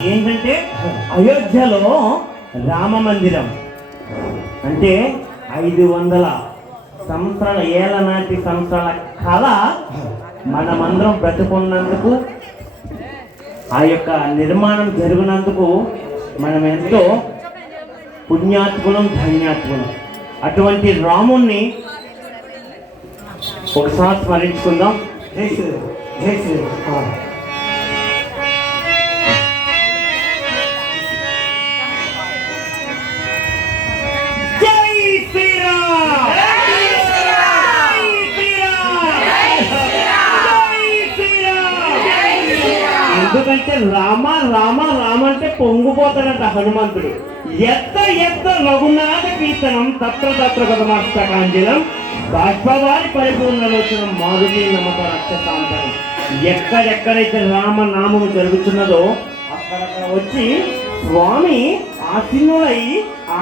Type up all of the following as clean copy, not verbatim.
ఏంటంటే అయోధ్యలో రామ మందిరం అంటే 500 సంవత్సరాల ఏళ్ళ నాటి సంవత్సరాల కళ మనమందరం బ్రతుకున్నందుకు ఆ యొక్క నిర్మాణం జరిగినందుకు మనం ఎంతో పుణ్యాత్ములం ధన్యాత్ములం. అటువంటి రాముణ్ణి ఒకసారి స్మరించుకుందాం. జై శ్రీరామ్, జై శ్రీరామ్. ఎందుకంటే రామ రామ రామ అంటే పొంగిపోతాడంట హనుమంతుడు. ఎత్త ఎత్త రఘునాథ కీర్తనం తత్ర తత్ర గతమాష్టకాంజలం బాష్పవారి పరిపూర్ణలోచనం మారుతి నమక రక్షసాంతరం. ఎక్కడెక్కడైతే రామనామం జరుగుతున్నదో అక్కడక్కడ వచ్చి స్వామి ఆసీనుడై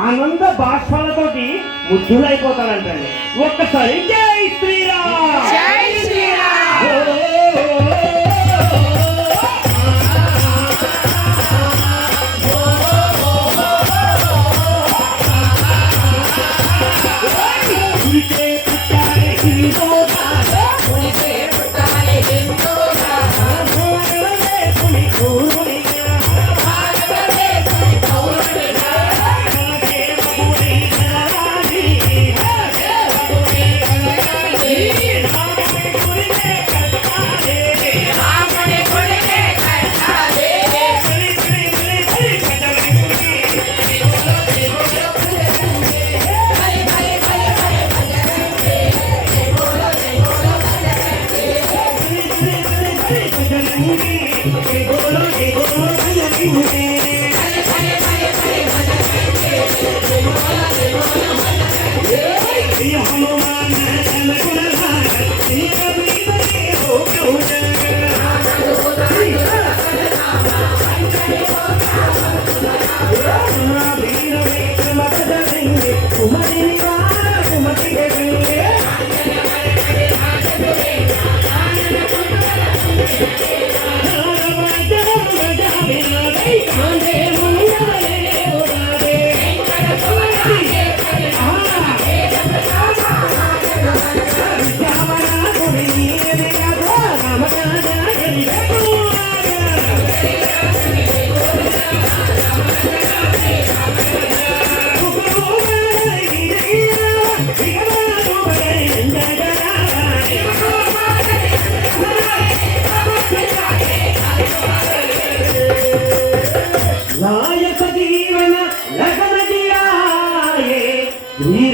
ఆనంద బాష్పాలతోటి ముద్దులైపోతాడంటండి. ఒక్కసారి జై శ్రీరామ్, జై శ్రీరామ్.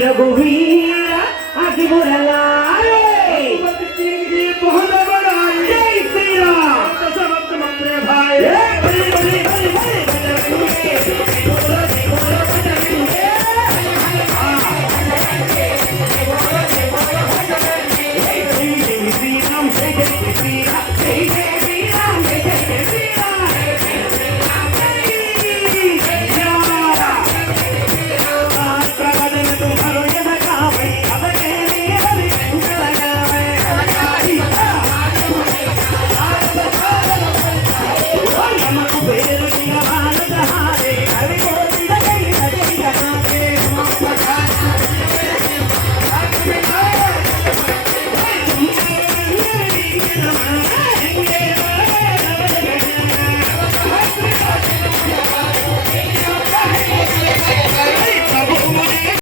రఘువీర అతి మురళారే జై శ్రీరామ్. పేరు